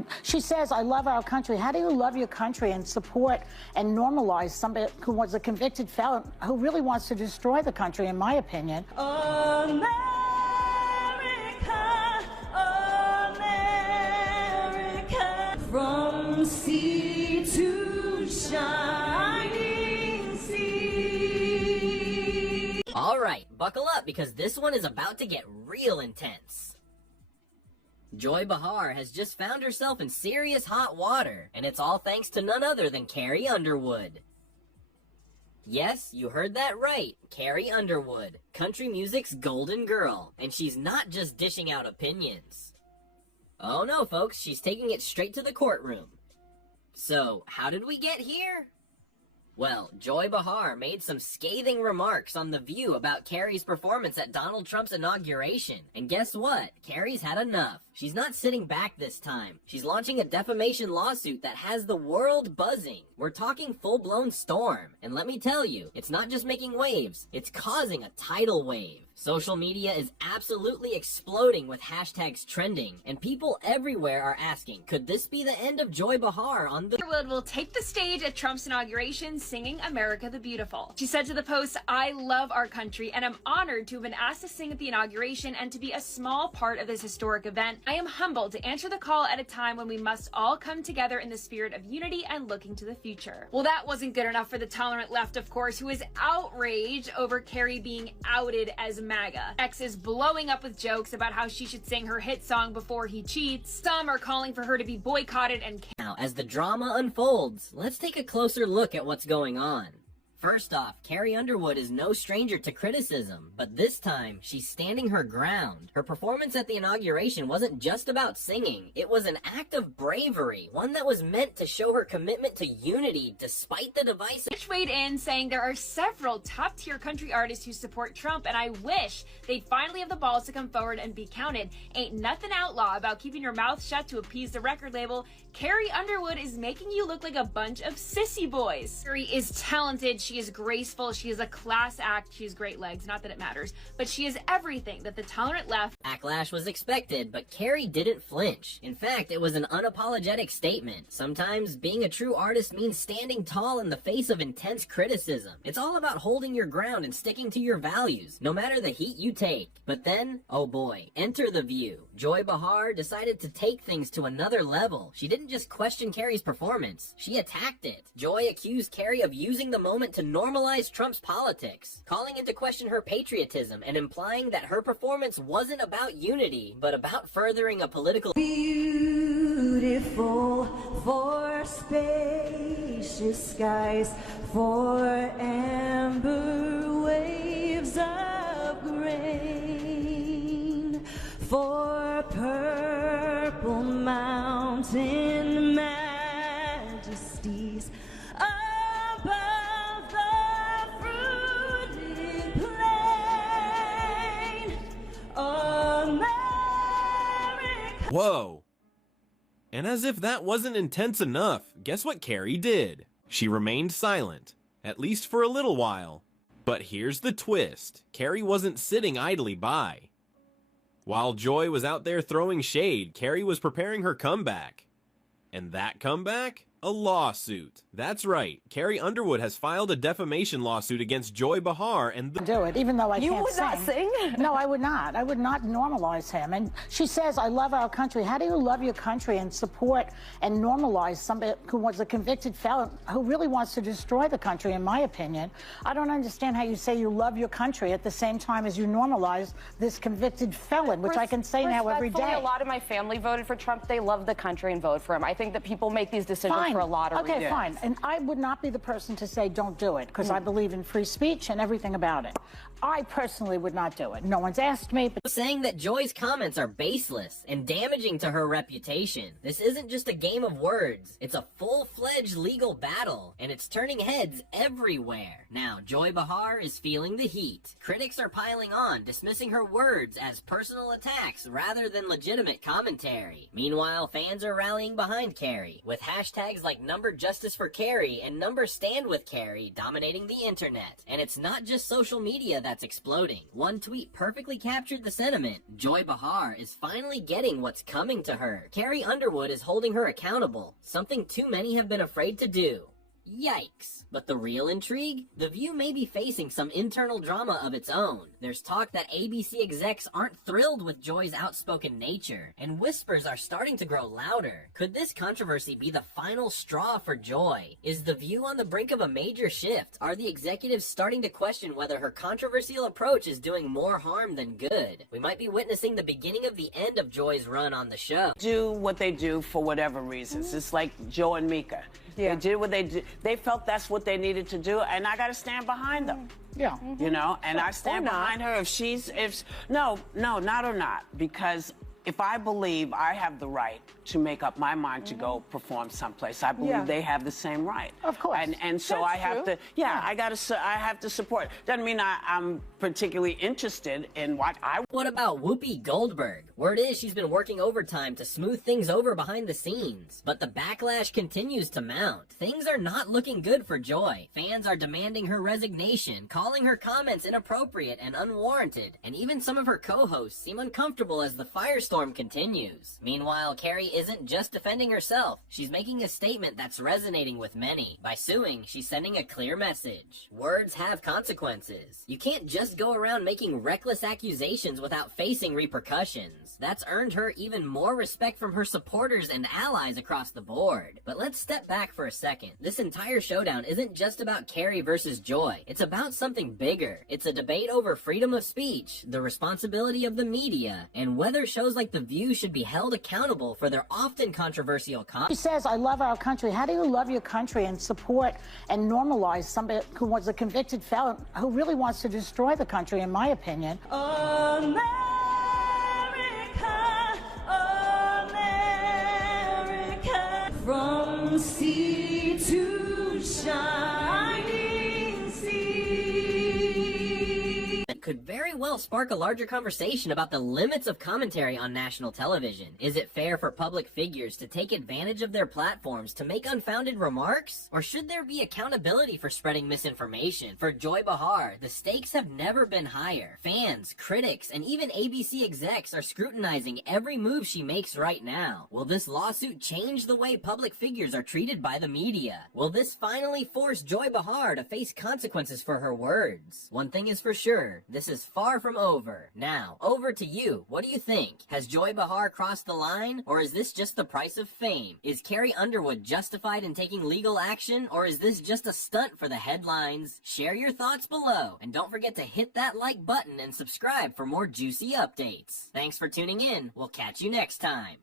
And she says, I love our country. How do you love your country and support and normalize somebody who was a convicted felon who really wants to destroy the country, in my opinion? America, America, from sea to shining sea. All right, buckle up because this one is about to get real intense. Joy Behar has just found herself in serious hot water, and it's all thanks to none other than Carrie Underwood. Yes, you heard that right, Carrie Underwood, country music's golden girl, and she's not just dishing out opinions. Oh no, folks, she's taking it straight to the courtroom. So, how did we get here? Well, Joy Behar made some scathing remarks on The View about Carrie's performance at Donald Trump's inauguration. And guess what? Carrie's had enough. She's not sitting back this time. She's launching a defamation lawsuit that has the world buzzing. We're talking full-blown storm. And let me tell you, it's not just making waves, it's causing a tidal wave. Social media is absolutely exploding with hashtags trending, and people everywhere are asking, could this be the end of Joy Behar on the— Underwood will take the stage at Trump's inauguration singing America the Beautiful. She said to the Post, I love our country and I'm honored to have been asked to sing at the inauguration and to be a small part of this historic event. I am humbled to answer the call at a time when we must all come together in the spirit of unity and looking to the future. Well, that wasn't good enough for the tolerant left, of course, who is outraged over Carrie being outed as MAGA. X is blowing up with jokes about how she should sing her hit song Before He Cheats. Some are calling for her to be boycotted and— Now, as the drama unfolds, let's take a closer look at what's going on. First off, Carrie Underwood is no stranger to criticism, but this time, she's standing her ground. Her performance at the inauguration wasn't just about singing, it was an act of bravery, one that was meant to show her commitment to unity despite the divisive— Rich weighed in, saying there are several top-tier country artists who support Trump, and I wish they'd finally have the balls to come forward and be counted. Ain't nothing outlaw about keeping your mouth shut to appease the record label. Carrie Underwood is making you look like a bunch of sissy boys. Carrie is talented, she is graceful, she is a class act, she has great legs, not that it matters, but she is everything that the tolerant left— Backlash was expected, but Carrie didn't flinch. In fact, it was an unapologetic statement. Sometimes being a true artist means standing tall in the face of intense criticism. It's all about holding your ground and sticking to your values, no matter the heat you take. But then, oh boy, enter The View. Joy Behar decided to take things to another level. She didn't just question Carrie's performance, she attacked it. Joy accused Carrie of using the moment to normalize Trump's politics, calling into question her patriotism and implying that her performance wasn't about unity, but about furthering a political— Beautiful for spacious skies, for amber waves of grain, for purple mountain majesties above the fruited plain. America. Whoa. And as if that wasn't intense enough, guess what Carrie did? She remained silent, at least for a little while. But here's the twist. Carrie wasn't sitting idly by. While Joy was out there throwing shade, Carrie was preparing her comeback. And that comeback? A lawsuit. That's right. Carrie Underwood has filed a defamation lawsuit against Joy Behar and Do it, even though I You can't would not sing? No, I would not. I would not normalize him. And she says, I love our country. How do you love your country and support and normalize somebody who was a convicted felon who really wants to destroy the country, in my opinion? I don't understand how you say you love your country at the same time as you normalize this convicted felon, which I can say now every day. A lot of my family voted for Trump. They love the country and vote for him. I think that people make these decisions for a lot of reasons. Okay, fine. And I would not be the person to say don't do it, because I believe in free speech and everything about it. I personally would not do it. No one's asked me, but— saying that Joy's comments are baseless and damaging to her reputation. This isn't just a game of words. It's a full-fledged legal battle, and it's turning heads everywhere. Now, Joy Behar is feeling the heat. Critics are piling on, dismissing her words as personal attacks rather than legitimate commentary. Meanwhile, fans are rallying behind Carrie, with hashtags hashtags like number justice for Carrie and number stand with Carrie dominating the internet. And it's not just social media that's exploding. One tweet perfectly captured the sentiment. Joy Behar is finally getting what's coming to her. Carrie Underwood is holding her accountable, something too many have been afraid to do. Yikes. But the real intrigue? The View may be facing some internal drama of its own. There's talk that ABC execs aren't thrilled with Joy's outspoken nature, and whispers are starting to grow louder. Could this controversy be the final straw for Joy? Is The View on the brink of a major shift? Are the executives starting to question whether her controversial approach is doing more harm than good? We might be witnessing the beginning of the end of Joy's run on the show. Do what they do for whatever reasons. It's like Joe and Mika. Yeah. They did what they did. They felt that's what they needed to do, and I got to stand behind them. Yeah. You know, and I stand behind her no, not or not, because if I believe I have the right to make up my mind to go perform someplace, I believe they have the same right. Of course. And so I have to, I have to support. Doesn't mean I'm particularly interested in what I. What about Whoopi Goldberg? Word is she's been working overtime to smooth things over behind the scenes. But the backlash continues to mount. Things are not looking good for Joy. Fans are demanding her resignation, calling her comments inappropriate and unwarranted. And even some of her co-hosts seem uncomfortable as the firestorm continues. Meanwhile, Carrie isn't just defending herself. She's making a statement that's resonating with many. By suing, she's sending a clear message. Words have consequences. You can't just go around making reckless accusations without facing repercussions. That's earned her even more respect from her supporters and allies across the board. But let's step back for a second. This entire showdown isn't just about Carrie versus Joy. It's about something bigger. It's a debate over freedom of speech, the responsibility of the media, and whether shows like The View should be held accountable for their often controversial She comments. says, I love our country. How do you love your country and support and normalize somebody who was a convicted felon who really wants to destroy the country, in my opinion? America, America, from sea to shining sea. It could very well spark a larger conversation about the limits of commentary on national television. Is it fair for public figures to take advantage of their platforms to make unfounded remarks? Or should there be accountability for spreading misinformation? For Joy Behar, the stakes have never been higher. Fans, critics, and even ABC execs are scrutinizing every move she makes right now. Will this lawsuit change the way public figures are treated by the media? Will this finally force Joy Behar to face consequences for her words? One thing is for sure, this is far from over. Now, over to you. What do you think? Has Joy Behar crossed the line, or is this just the price of fame? Is Carrie Underwood justified in taking legal action, or is this just a stunt for the headlines? Share your thoughts below, and don't forget to hit that like button and subscribe for more juicy updates. Thanks for tuning in. We'll catch you next time.